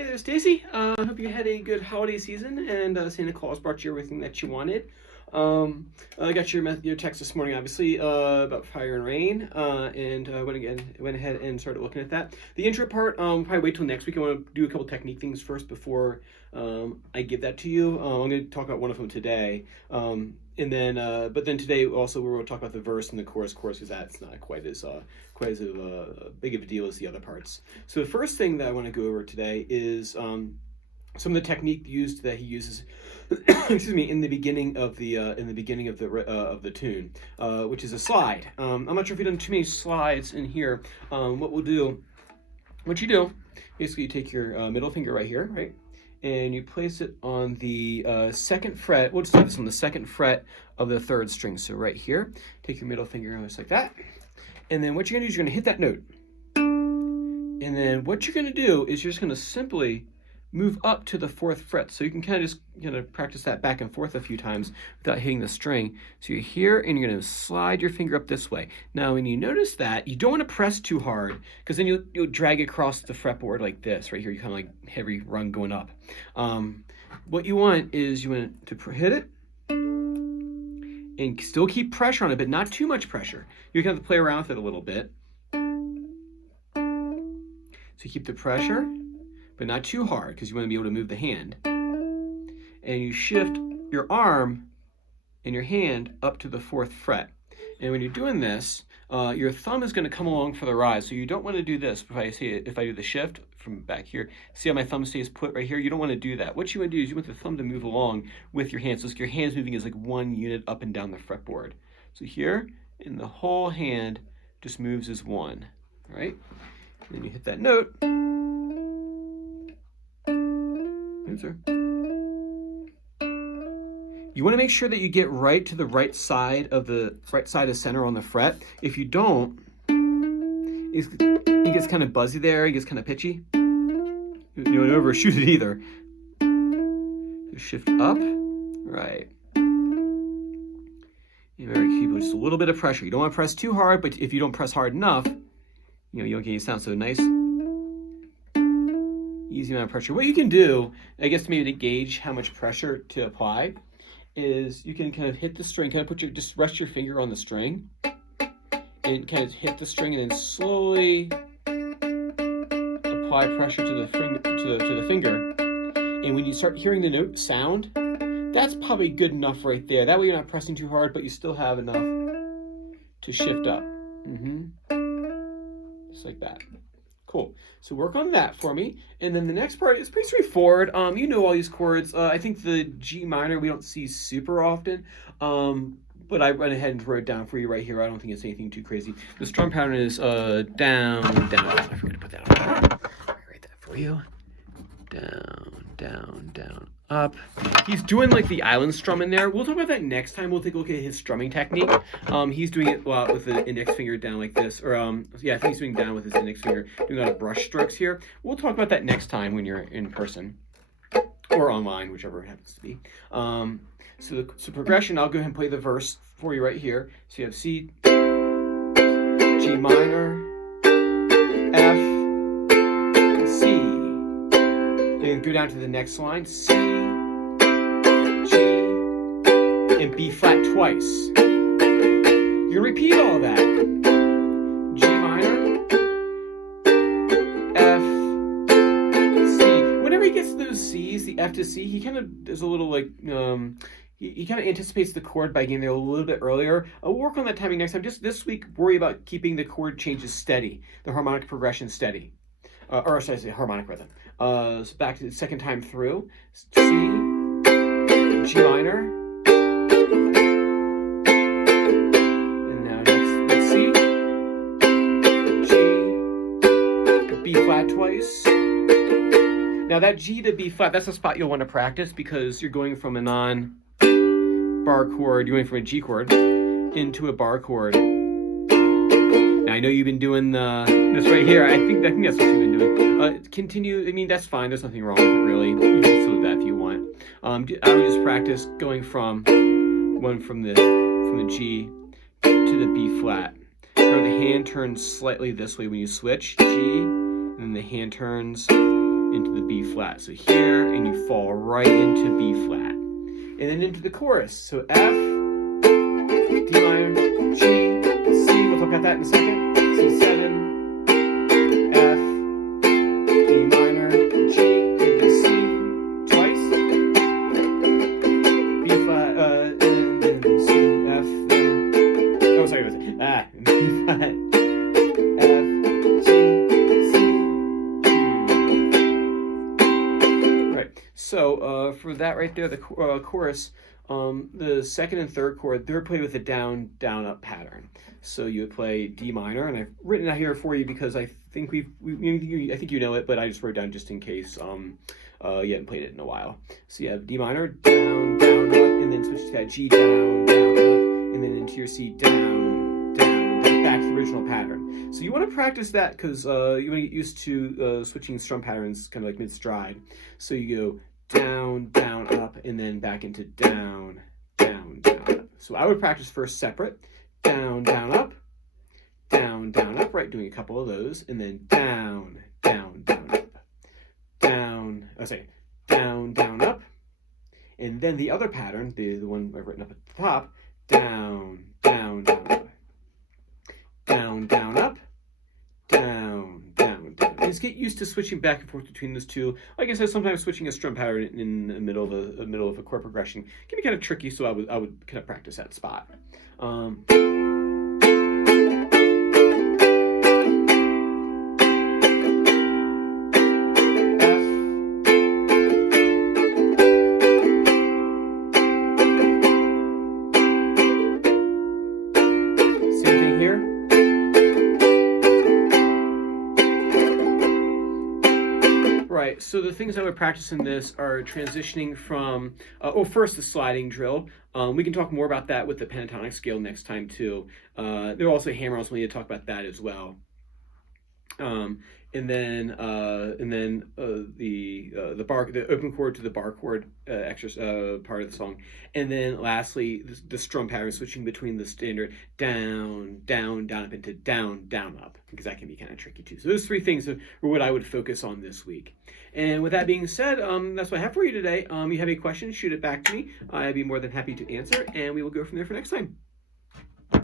Hey there, Stacy. Hope you had a good holiday season and Santa Claus brought you everything that you wanted. I got your text this morning, obviously, about fire and rain, and went ahead and started looking at that. The intro part, probably wait till next week. I want to do a couple technique things first before I give that to you. I'm going to talk about one of them today, but then today also we're going to talk about the verse and the chorus, because that's not quite as big of a deal as the other parts. So the first thing that I want to go over today is some of the technique used that he uses, excuse me, in the beginning of the tune, which is a slide. I'm not sure if you've done too many slides in here. What you do, basically, you take your middle finger right here, right, and you place it on the second fret. We'll just do this on the second fret of the third string. So right here, take your middle finger just like that, and then what you're gonna do is you're gonna hit that note, and then what you're gonna do is you're just gonna simply move up to the fourth fret. So you can kind of just practice that back and forth a few times without hitting the string. So you're here and you're going to slide your finger up this way. Now when you notice that, you don't want to press too hard because then you'll drag across the fretboard like this. Right here, you kind of like heavy rung going up. What you want is you want to hit it and still keep pressure on it, but not too much pressure. You can have to play around with it a little bit. So keep the pressure, but not too hard because you want to be able to move the hand. And you shift your arm and your hand up to the fourth fret. And when you're doing this, your thumb is going to come along for the ride. So you don't want to do this. If I do the shift from back here, see how my thumb stays put right here? You don't want to do that. What you want to do is you want the thumb to move along with your hands. So your hands moving is like one unit up and down the fretboard. So here, and the whole hand just moves as one, right? And then you hit that note. You want to make sure that you get right to the right side of center on the fret. If you don't, it gets kind of buzzy there. It gets kind of pitchy. You don't overshoot it either. Shift up, right. And remember, keep just a little bit of pressure. You don't want to press too hard, but if you don't press hard enough, you don't get any sound. So nice, easy amount of pressure. What you can do, I guess maybe to gauge how much pressure to apply, is you can kind of hit the string, just rest your finger on the string, and kind of hit the string, and then slowly apply pressure to the finger. And when you start hearing the note sound, that's probably good enough right there. That way you're not pressing too hard, but you still have enough to shift up. Just like that. Cool. So work on that for me. And then the next part is pretty straightforward. You know all these chords. I think the G minor we don't see super often, but I went ahead and wrote it down for you right here. I don't think it's anything too crazy. The strum pattern is down, down. I forgot to put that on there. Let me write that for you. Down, down, down, up. He's doing like the island strum in there. We'll talk about that next time. We'll take a look at his strumming technique. He's doing it with the index finger down like this, or yeah, I think he's doing down with his index finger, doing a lot of brush strokes here. We'll talk about that next time when you're in person or online, whichever it happens to be. So progression, I'll go ahead and play the verse for you right here. So you have C, G minor, F, C. And go down to the next line, C, G, and B flat twice. You're gonna repeat all of that. G minor, F, C. Whenever he gets those C's, the F to C, he kind of does a little like, he kind of anticipates the chord by getting there a little bit earlier. I'll work on that timing next time. Just this week, worry about keeping the chord changes steady, the harmonic progression steady. Or should I say harmonic rhythm. So back to the second time through. C, G minor. And now next C, G, B flat twice. Now that G to B flat, that's a spot you'll want to practice because you're going from a non-bar chord, you're going from a G chord into a bar chord. I know you've been doing this right here. I think that's what you've been doing. Continue. I mean, that's fine. There's nothing wrong with it, really. You can still do that if you want. I would just practice going from the G to the B flat. Remember, the hand turns slightly this way when you switch G, and then the hand turns into the B flat. So here, and you fall right into B flat. And then into the chorus. So F, D minor, G, C. We'll talk about that in a second. C7, F, D minor, G, into C twice. B flat, and then C, F, then. Oh, sorry, what was it? B flat, F, G, C, G. Right. So for that right there, the chorus. The second and third chord, they're played with a down, down, up pattern. So you would play D minor, and I've written it out here for you because I think I think you know it, but I just wrote it down just in case you haven't played it in a while. So you have D minor, down, down, up, and then switch to that G, down, down, up, and then into your C, down, down, back to the original pattern. So you want to practice that because you want to get used to switching strum patterns kind of like mid-stride. So you go down, down, up, and then back into down, down, down, up. So I would practice first separate, down, down, up, right, doing a couple of those, and then down, down, down, up, down, down, down, up, and then the other pattern, the one I've written up at the top, down, down, down, up, down, down, up, down, down, down. And just get used to switching back and forth between those two. Like I said, sometimes switching a strum pattern in the middle of a chord progression can be kind of tricky, so I would kind of practice that spot. Same thing here. Right, so the things I would practice in this are transitioning from, first the sliding drill. We can talk more about that with the pentatonic scale next time too. There are also hammer-ons, we need to talk about that as well. And then the open chord to the bar chord extra part of the song, and then lastly the strum pattern, switching between the standard down, down, down, up into down, down, up, because that can be kind of tricky too. So those three things are what I would focus on this week. And with that being said, that's what I have for you today. You have any questions, shoot it back to me. I'd be more than happy to answer, and we will go from there for next time.